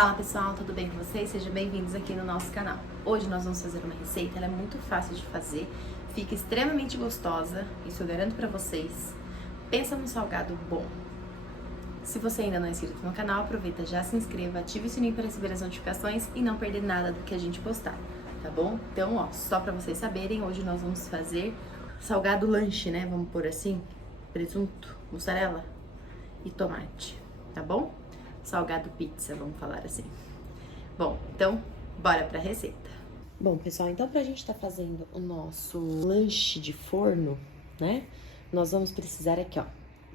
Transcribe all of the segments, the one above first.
Fala pessoal, tudo bem com vocês? Sejam bem-vindos aqui no nosso canal. Hoje nós vamos fazer uma receita, ela é muito fácil de fazer, fica extremamente gostosa, isso eu garanto pra vocês. Pensa num salgado bom. Se você ainda não é inscrito no canal, aproveita, já se inscreva, ative o sininho para receber as notificações e não perder nada do que a gente postar, tá bom? Então, ó, só pra vocês saberem, hoje nós vamos fazer salgado lanche, né? Vamos pôr assim, presunto, mussarela e tomate, tá bom? Salgado pizza, vamos falar assim. Bom, então, bora pra receita. Bom, pessoal, então pra gente tá fazendo o nosso lanche de forno, né? Nós vamos precisar aqui, ó,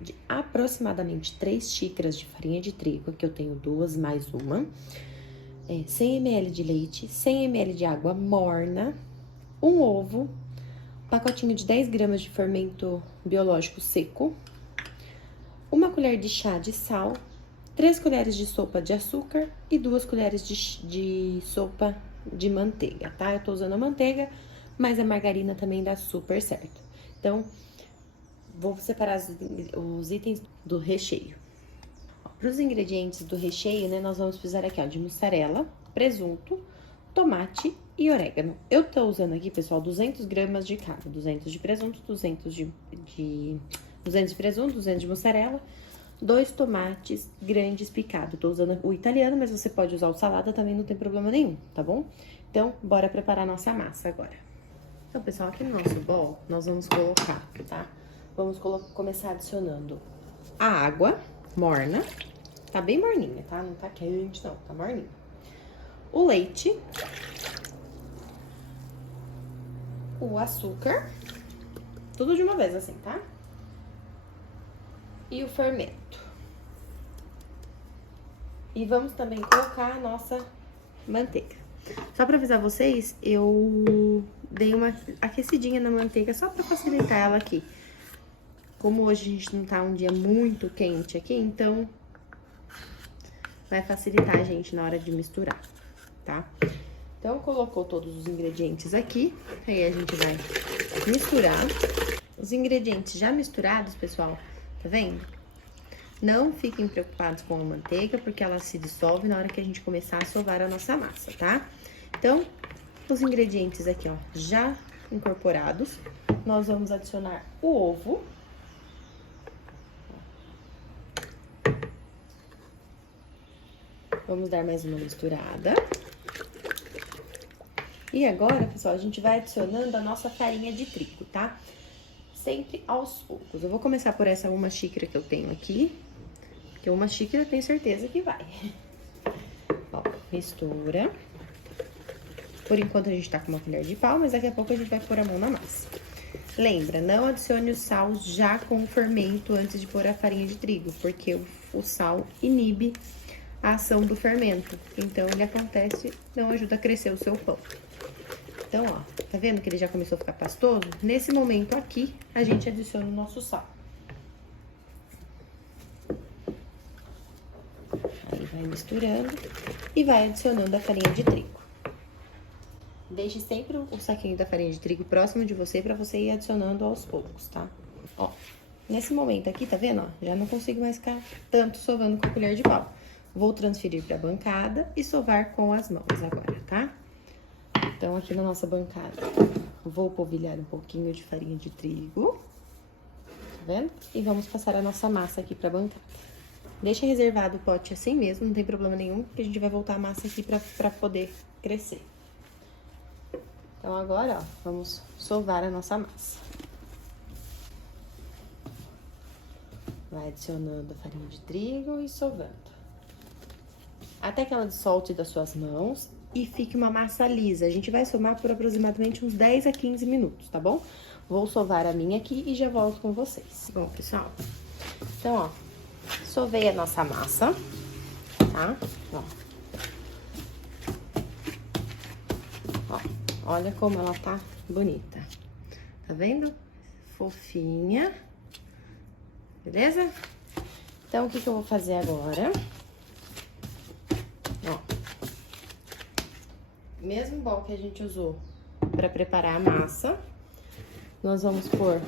de aproximadamente 3 xícaras de farinha de trigo, aqui eu tenho 2 mais uma, 100 ml de leite, 100 ml de água morna, um ovo, um pacotinho de 10 gramas de fermento biológico seco, uma colher de chá de sal, 3 colheres de sopa de açúcar e 2 colheres de sopa de manteiga, tá? Eu tô usando a manteiga, mas a margarina também dá super certo. Então, vou separar os itens do recheio. Para os ingredientes do recheio, né, nós vamos precisar aqui, ó, de mussarela, presunto, tomate e orégano. Eu tô usando aqui, pessoal, 200 gramas de cada. 200 de presunto, 200 de presunto, 200 de mussarela, 2 tomates grandes picados. Tô usando o italiano, mas você pode usar o salada também, não tem problema nenhum, tá bom? Então, bora preparar a nossa massa agora. Então, pessoal, aqui no nosso bowl, nós vamos colocar, tá? Vamos começar adicionando a água morna. Tá bem morninha, tá? Não tá quente, não. Tá morninha. O leite. O açúcar. Tudo de uma vez, assim, tá? E o fermento. E vamos também colocar a nossa manteiga. Só pra avisar vocês, eu dei uma aquecidinha na manteiga só pra facilitar ela aqui. Como hoje a gente não tá um dia muito quente aqui, então vai facilitar a gente na hora de misturar, tá? Então, colocou todos os ingredientes aqui, aí a gente vai misturar. Os ingredientes já misturados, pessoal, tá vendo? Não fiquem preocupados com a manteiga, porque ela se dissolve na hora que a gente começar a sovar a nossa massa, tá? Então, os ingredientes aqui, ó, já incorporados, nós vamos adicionar o ovo. Vamos dar mais uma misturada. E agora, pessoal, a gente vai adicionando a nossa farinha de trigo, tá? Sempre aos poucos. Eu vou começar por essa uma xícara que eu tenho aqui, porque uma xícara eu tenho certeza que vai. Ó, mistura. Por enquanto a gente tá com uma colher de pau, mas daqui a pouco a gente vai pôr a mão na massa. Lembra, não adicione o sal já com o fermento antes de pôr a farinha de trigo, porque o sal inibe a ação do fermento. Então, ele acontece, não ajuda a crescer o seu pão. Então, ó, tá vendo que ele já começou a ficar pastoso? Nesse momento aqui, a gente adiciona o nosso sal. Aí vai misturando e vai adicionando a farinha de trigo. Deixe sempre o saquinho da farinha de trigo próximo de você pra você ir adicionando aos poucos, tá? Ó, nesse momento aqui, tá vendo, ó? Já não consigo mais ficar tanto sovando com a colher de pau. Vou transferir pra bancada e sovar com as mãos agora, tá? Então, aqui na nossa bancada, vou polvilhar um pouquinho de farinha de trigo, tá vendo? E vamos passar a nossa massa aqui pra bancada. Deixa reservado o pote assim mesmo, não tem problema nenhum, porque a gente vai voltar a massa aqui pra poder crescer. Então, agora, ó, vamos sovar a nossa massa. Vai adicionando a farinha de trigo e sovando. Até que ela solte das suas mãos e fique uma massa lisa. A gente vai somar por aproximadamente uns 10 a 15 minutos, tá bom? Vou sovar a minha aqui e já volto com vocês. Bom, pessoal, então, ó, sovei a nossa massa, tá? Ó. Ó, olha como ela tá bonita. Tá vendo? Fofinha. Beleza? Então, o que que eu vou fazer agora? Ó, mesmo bowl que a gente usou pra preparar a massa, nós vamos pôr,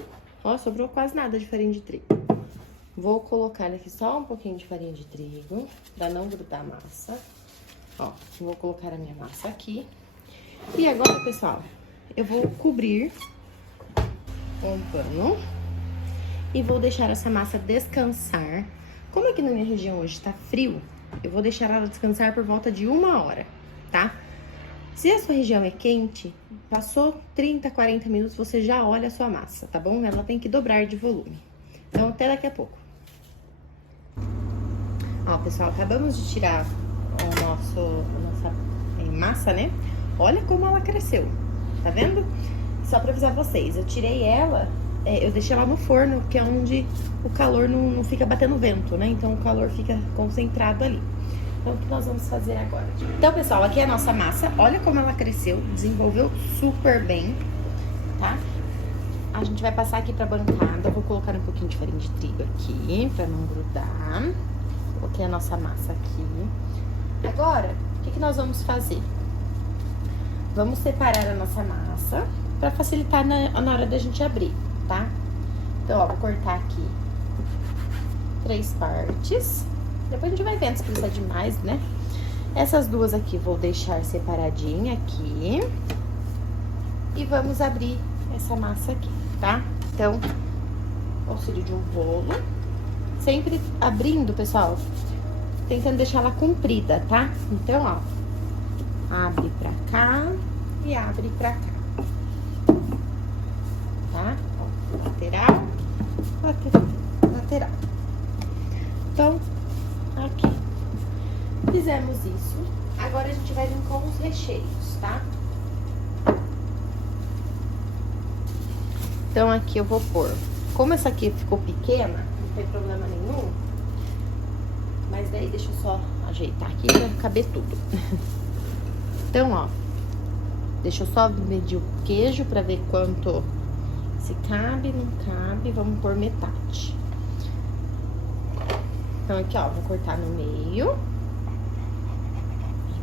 ó, sobrou quase nada de farinha de trigo. Vou colocar aqui só um pouquinho de farinha de trigo, pra não grudar a massa. Ó, vou colocar a minha massa aqui. E agora, pessoal, eu vou cobrir com um pano e vou deixar essa massa descansar. Como aqui na minha região hoje tá frio, eu vou deixar ela descansar por volta de 1 hora, tá? Se a sua região é quente, passou 30, 40 minutos, você já olha a sua massa, tá bom? Ela tem que dobrar de volume. Então, até daqui a pouco. Ó, pessoal, acabamos de tirar a nossa massa, né? Olha como ela cresceu, tá vendo? Só pra avisar vocês, eu tirei ela, eu deixei ela no forno, que é onde o calor não fica batendo vento, né? Então, o calor fica concentrado ali. Então, o que nós vamos fazer agora? Então, pessoal, aqui é a nossa massa. Olha como ela cresceu, desenvolveu super bem, tá? A gente vai passar aqui pra bancada. Eu vou colocar um pouquinho de farinha de trigo aqui, pra não grudar. Coloquei a nossa massa aqui. Agora, o que nós vamos fazer? Vamos separar a nossa massa pra facilitar na hora da gente abrir, tá? Então, ó, vou cortar aqui 3 partes. Depois a gente vai vendo se precisa de mais, né? Essas duas aqui vou deixar separadinha aqui. E vamos abrir essa massa aqui, tá? Então, auxílio de um rolo. Sempre abrindo, pessoal, tentando deixar ela comprida, tá? Então, ó, abre pra cá e abre pra cá. Tá? Ó, lateral, lateral. Então, aqui. Fizemos isso. Agora a gente vai vir com os recheios, tá? Então, aqui eu vou pôr. Como essa aqui ficou pequena, não tem problema nenhum. Mas daí deixa eu só ajeitar aqui pra caber tudo. Então, ó. Deixa eu só medir o queijo pra ver quanto... Se cabe, não cabe. Vamos pôr metade. Então, aqui, ó, vou cortar no meio.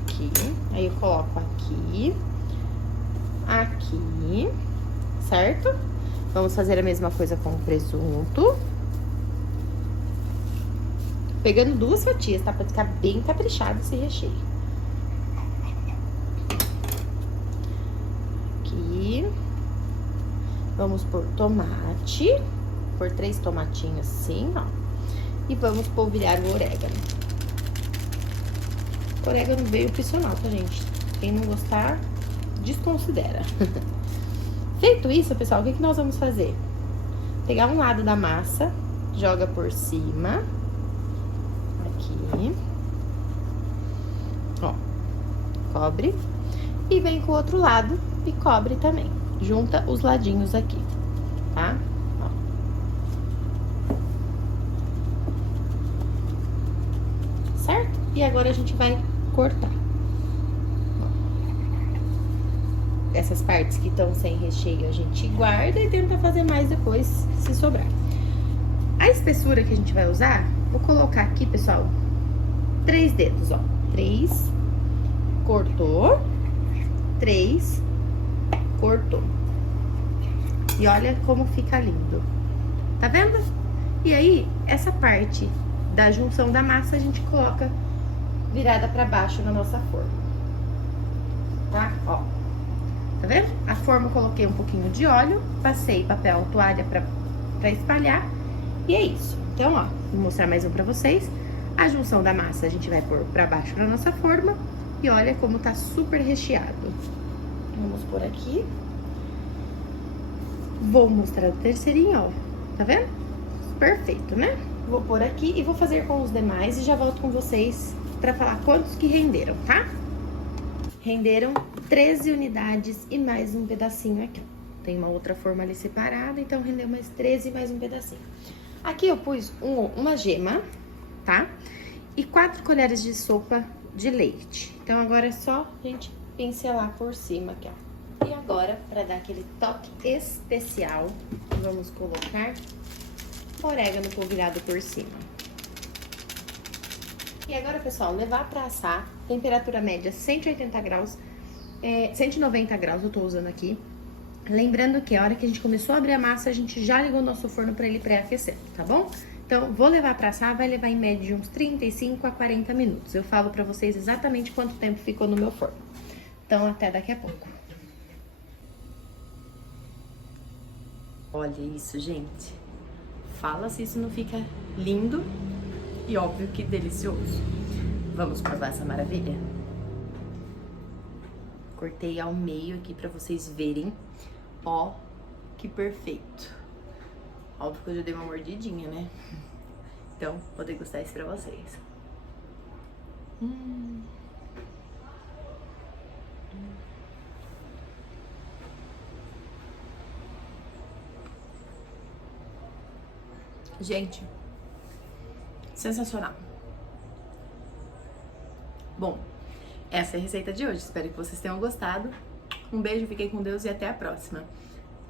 Aqui. Aí, eu coloco aqui. Aqui. Certo? Vamos fazer a mesma coisa com o presunto. Pegando 2 fatias, tá? Pra ficar bem caprichado esse recheio. Aqui. Vamos pôr tomate. Por 3 tomatinhos assim, ó. E vamos polvilhar o orégano. O orégano veio opcional, tá, gente? Quem não gostar, desconsidera. Feito isso, pessoal, o que nós vamos fazer? Pegar um lado da massa, joga por cima. Aqui. Ó. Cobre. E vem com o outro lado e cobre também. Junta os ladinhos aqui, tá? Certo? E agora a gente vai cortar. Essas partes que estão sem recheio a gente guarda e tenta fazer mais depois, se sobrar. A espessura que a gente vai usar, vou colocar aqui, pessoal, 3 dedos, ó. 3, cortou, 3, cortou. E olha como fica lindo. Tá vendo? E aí, essa parte da junção da massa a gente coloca virada pra baixo na nossa forma. Tá? Ó. Tá vendo? A forma eu coloquei um pouquinho de óleo, passei papel toalha pra espalhar. E é isso. Então, ó, vou mostrar mais um pra vocês. A junção da massa a gente vai pôr pra baixo na nossa forma. E olha como tá super recheado. Vamos pôr aqui. Vou mostrar o terceirinho, ó. Tá vendo? Perfeito, né? Vou pôr aqui e vou fazer com os demais e já volto com vocês pra falar quantos que renderam, tá? Renderam 13 unidades e mais um pedacinho aqui. Tem uma outra forma ali separada, então rendeu mais 13 e mais um pedacinho. Aqui eu pus uma gema, tá? E 4 colheres de sopa de leite. Então, agora é só a gente pincelar por cima aqui, ó. E agora, pra dar aquele toque especial, vamos colocar orégano polvilhado por cima. E agora, pessoal, levar pra assar, temperatura média 180 graus, 190 graus eu tô usando aqui. Lembrando que a hora que a gente começou a abrir a massa, a gente já ligou o nosso forno pra ele pré-aquecer, tá bom? Então, vou levar pra assar, vai levar em média de uns 35 a 40 minutos. Eu falo pra vocês exatamente quanto tempo ficou no meu forno. Então, até daqui a pouco. Olha isso, gente. Fala se isso não fica lindo e óbvio que delicioso. Vamos provar essa maravilha? Cortei ao meio aqui pra vocês verem. Ó, que perfeito. Óbvio que eu já dei uma mordidinha, né? Então, vou degustar isso pra vocês. Gente, sensacional. Bom, essa é a receita de hoje. Espero que vocês tenham gostado. Um beijo, fiquem com Deus e até a próxima.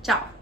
Tchau!